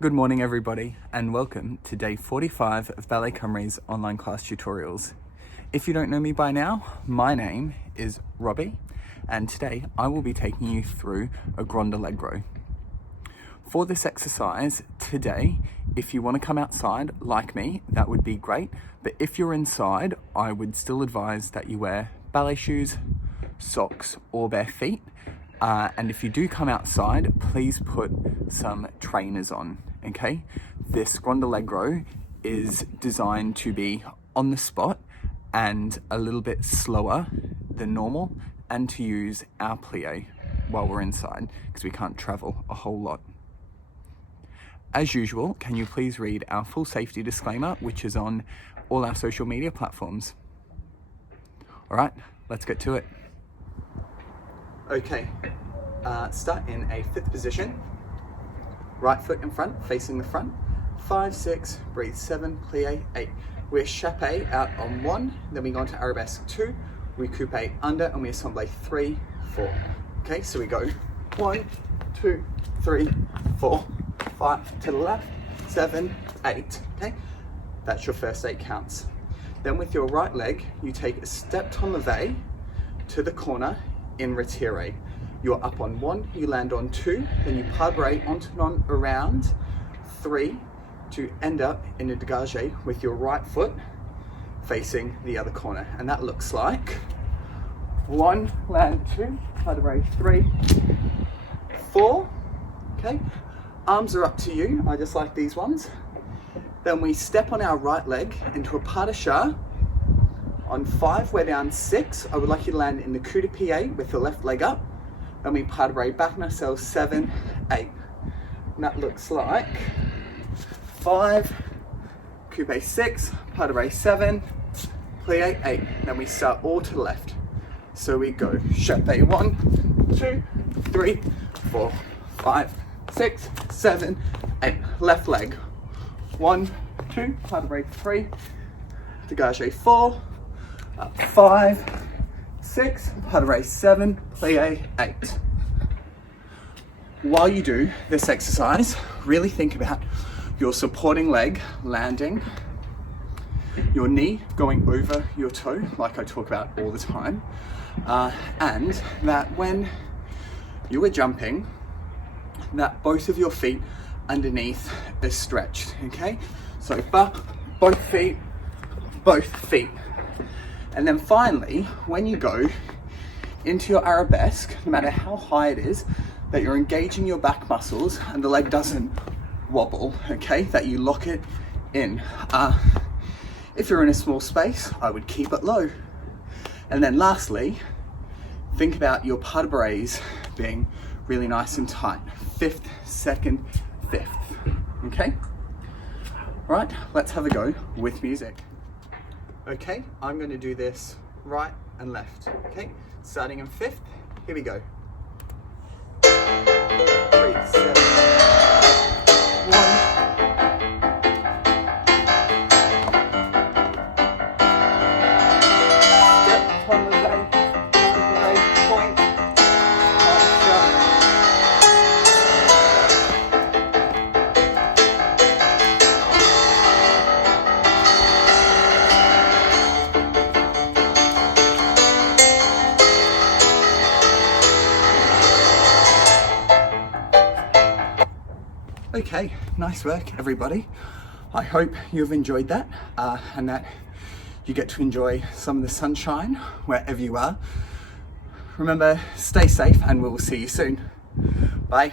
Good morning everybody and welcome to day 45 of Ballet Cymru's online class tutorials. If you don't know me by now, my name is Robbie and today I will be taking you through a Grande Allegro. For this exercise today, if you want to come outside like me, that would be great, but if you're inside, I would still advise that you wear ballet shoes, socks or bare feet. And if you do come outside, please put some trainers on, okay? This Grande Allegro is designed to be on the spot and a little bit slower than normal, and to use our plie while we're inside because we can't travel a whole lot. As usual, can you please read our full safety disclaimer, which is on all our social media platforms? All right, let's get to it. Okay, start in a fifth position. Right foot in front, facing the front. 5, 6, breathe 7, plie 8. We chape out on 1, then we go into arabesque 2, we coupe under, and we assemble 3, 4. Okay, so we go 1, 2, 3, 4, 5 to the left, 7, 8. Okay, that's your first 8 counts. Then with your right leg, you take a step to leve to the corner in retire. You're up on 1, you land on 2, then you pas bré onto non around 3 to end up in a dégagé with your right foot facing the other corner. And that looks like 1, land 2, pas bré 3, 4. Okay, arms are up to you. I just like these ones. Then we step on our right leg into a pas de chat. On 5, we're down 6. I would like you to land in the coup de pied with the left leg up. Then we pas de bré back on ourselves, 7, 8. And that looks like 5, coupe 6, pas de bré 7, plie 8. Then we start all to the left. So we go chape 1, 2, 3, 4, 5, 6, 7, 8. Left leg. 1, 2, pas de bré 3, dégagé 4, 5, 6, pas de bré 7, plie 8. While you do this exercise, really think about your supporting leg landing, your knee going over your toe, like I talk about all the time, and that when you are jumping, that both of your feet underneath is stretched, okay? So both feet. And then finally, when you go into your arabesque, no matter how high it is, that you're engaging your back muscles and the leg doesn't wobble, okay? That you lock it in. If you're in a small space, I would keep it low. And then lastly, think about your pas de brés being really nice and tight. 5th, 2nd, 5th, okay? Right, let's have a go with music. Okay, I'm going to do this right and left, okay? Starting in 5th, here we go. 3, 7, 1. Okay, nice work everybody. I hope you've enjoyed that and that you get to enjoy some of the sunshine wherever you are. Remember, stay safe and we'll see you soon. Bye.